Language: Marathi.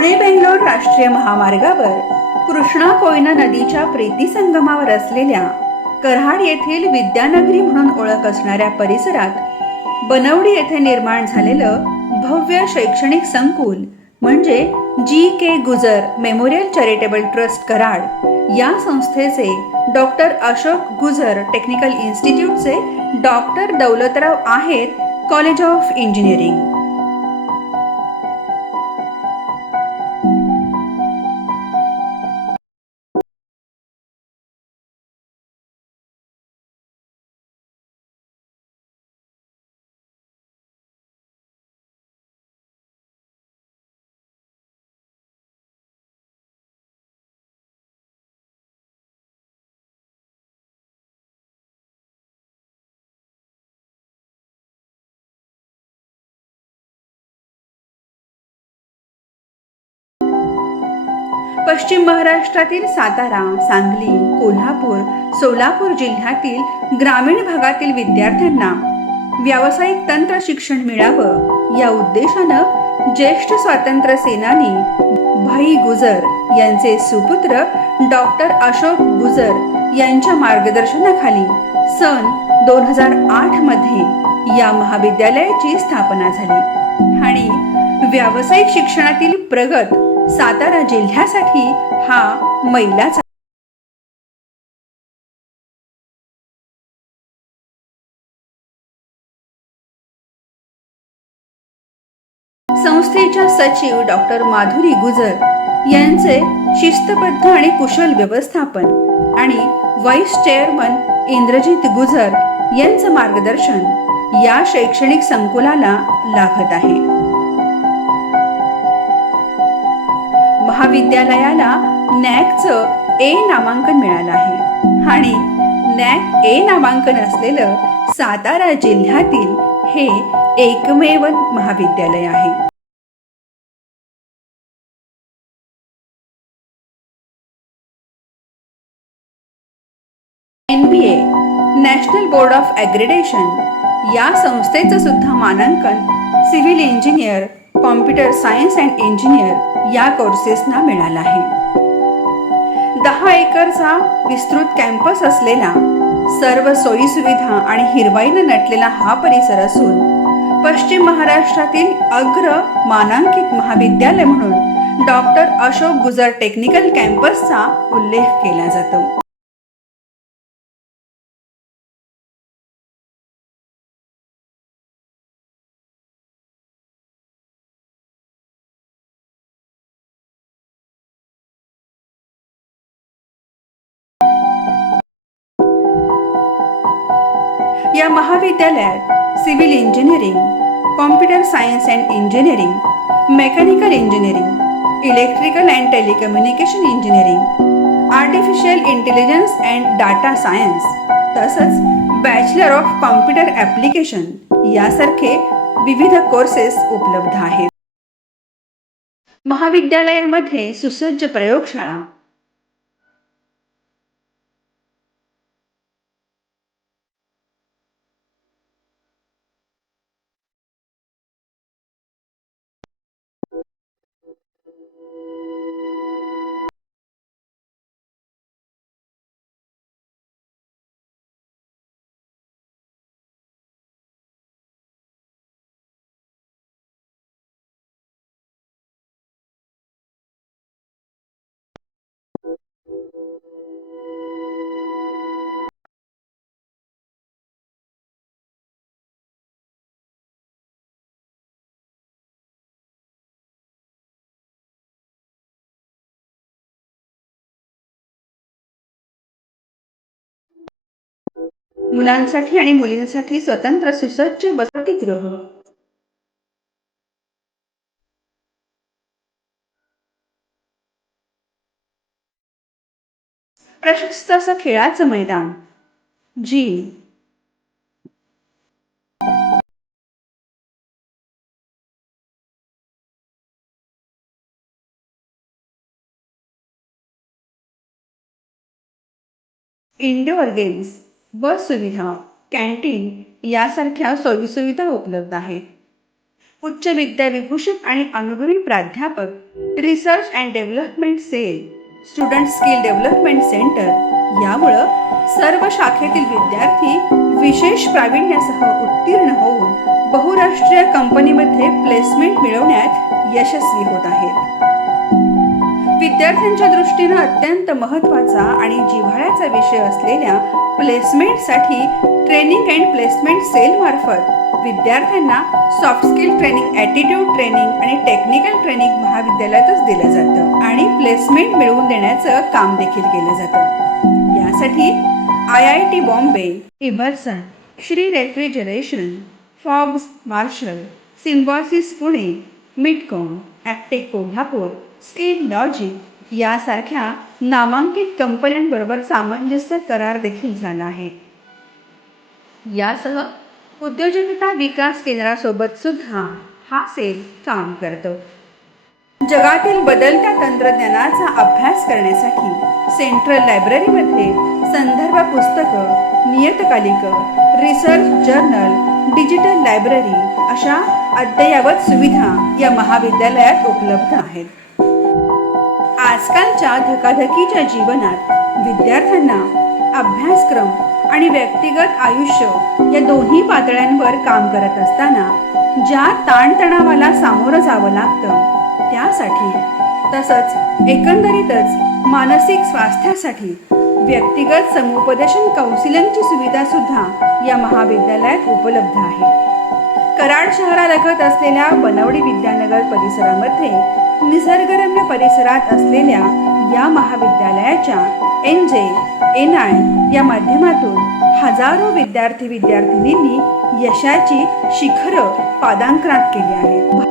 पुणे बेंगलोर राष्ट्रीय महामार्गावर कृष्णा कोयना नदीच्या प्रीती संगमावर असलेल्या कराड येथील विद्यानगरी म्हणून ओळख असणाऱ्या परिसरात बनवडी येथे निर्माण झालेलं भव्य शैक्षणिक संकुल म्हणजे G K Gujar memorial charitable trust Karad या संस्थेचे डॉक्टर अशोक गुजर टेक्निकल इन्स्टिट्यूटचे डॉक्टर दौलतराव आहेत कॉलेज ऑफ इंजिनिअरिंग. पश्चिम महाराष्ट्रातील सातारा सांगली कोल्हापूर सोलापूर जिल्ह्यातील ग्रामीण भागातील विद्यार्थ्यांना व्यावसायिक तंत्र शिक्षण मिळावं या उद्देशानं ज्येष्ठ स्वातंत्र्य सेनानी भाई गुजर यांचे सुपुत्र डॉक्टर अशोक गुजर यांच्या मार्गदर्शनाखाली सन दोन हजार आठमध्ये या महाविद्यालयाची स्थापना झाली. आणि व्यावसायिक शिक्षणातील प्रगत सातारा जिल्ह्यासाठी हा मैलाचा संस्थेच्या सचिव डॉक्टर माधुरी गुजर यांचे शिस्तबद्ध आणि कुशल व्यवस्थापन आणि व्हाईस चेअरमन इंद्रजित गुजर यांचं मार्गदर्शन या शैक्षणिक संकुलाला लाभत आहे. महाविद्यालयाला नॅकचं ए नामांकन मिळालं आहे. आणि नॅक ए नामांकन असलेलं सातारा जिल्ह्यातील हे एकमेव महाविद्यालय आहे. N B A national board of accreditation या संस्थेचं सुद्धा मानांकन civil engineer computer science and engineer या कोर्सेसना मिळाला आहे. दहा एकरचा विस्तृत कॅम्पस असलेला सर्व सोयीसुविधा आणि हिरवाईनं नटलेला हा परिसर असून पश्चिम महाराष्ट्रातील अग्र मानांकित महाविद्यालय म्हणून डॉक्टर अशोक गुजर टेक्निकल कॅम्पसचा उल्लेख केला जातो. या महाविद्यालयात civil engineering computer science and engineering mechanical engineering electrical and telecommunication engineering artificial intelligence and data science तसंच बॅचलर ऑफ कॉम्प्युटर ॲप्लिकेशन यासारखे विविध कोर्सेस उपलब्ध आहेत. महाविद्यालयांमध्ये सुसज्ज प्रयोगशाळा मुलांसाठी आणि मुलींसाठी स्वतंत्र सुसज्ज वसतिगृह प्रशस्त असं खेळाचं मैदान. जी. इंडोअर गेम्स बस सुविधा कॅन्टीन यासारख्या सोयीसुविधा उपलब्ध आहेत. उच्च विद्याविभूषक आणि अनुभवी प्राध्यापक research and development cell student skill development centre यामुळं सर्व शाखेतील विद्यार्थी विशेष प्रावीण्यासह उत्तीर्ण होऊन बहुराष्ट्रीय कंपनीमध्ये प्लेसमेंट मिळवण्यात यशस्वी होत आहेत. विद्यार्थ्यांच्या दृष्टीनं अत्यंत महत्त्वाचा आणि जिव्हाळ्याचा विषय असलेल्या प्लेसमेंटसाठी ट्रेनिंग अँड प्लेसमेंट सेलमार्फत विद्यार्थ्यांना soft skill training attitude training आणि टेक्निकल ट्रेनिंग महाविद्यालयातच दिलं जातं आणि प्लेसमेंट मिळवून देण्याचं काम देखील केलं जातं. यासाठी I I T Bombay Emerson Shree refrigeration Forbes Marshall Symbiosis Pune MITCOM Actech Kolhapur skill logic यासारख्या नामांकित कंपन्यांबरोबर सामंजस्य करार देखील झाला आहे. यासह उद्योजकता विकास केंद्रासोबत सुद्धा हा सेल काम करतो. जगातील बदलत्या तंत्रज्ञानाचा अभ्यास करण्यासाठी सेंट्रल लायब्ररीमध्ये संदर्भ पुस्तकं नियतकालिकं रिसर्च जर्नल डिजिटल लायब्ररी अशा अद्ययावत सुविधा या महाविद्यालयात उपलब्ध आहेत. आजकालच्या धकाधकीच्या जीवनात विद्यार्थ्यांना अभ्यासक्रम आणि व्यक्तिगत आयुष्य या दोन्ही पातळ्यांवर काम करत असताना ज्या ताणतणावाला सामोरं जावं लागतं त्यासाठी तसंच एकंदरीतच मानसिक स्वास्थ्यासाठी व्यक्तिगत समुपदेशन कौन्सिलिंगची सुविधा सुद्धा या महाविद्यालयात उपलब्ध आहे. कराड शहरालगत असलेल्या बनवडी विद्यानगर परिसरामध्ये निसर्गरम्य परिसरात असलेल्या या महाविद्यालयाच्या एन जे एन आय या माध्यमातून हजारो विद्यार्थी विद्यार्थिनींनी यशाची शिखरं पादांक्रांत केली आहेत.